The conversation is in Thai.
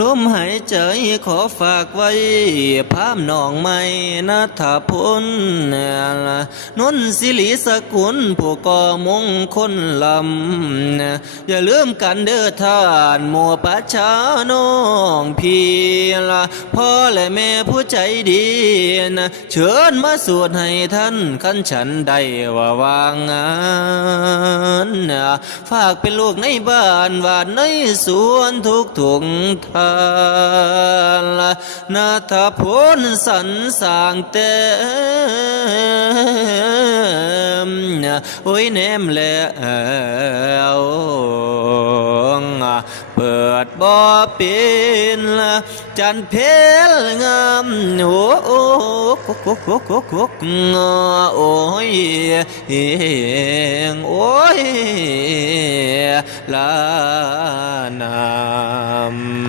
ลมหายใจขอฝากไว้ภาพน้องไม่นัทพลนนสิริสกุลผู้ก่อมงคลลำอย่าลืมกันเด้อท่านหมู่ประชาน้องพี่ละพ่อและแม่ผู้ใจดีนะเชิญมาสวดให้ท่านขันฉันได้ว่าวางงานฝากเป็นลูกในบ้านวาดในสวนทุกทานนาถพลสันสร้างเต็มโอ้ยแนมแล้วเปิดบ่อเป็นจันเพลงามโอ้โอ้โอ้ยโอ้ยลานาม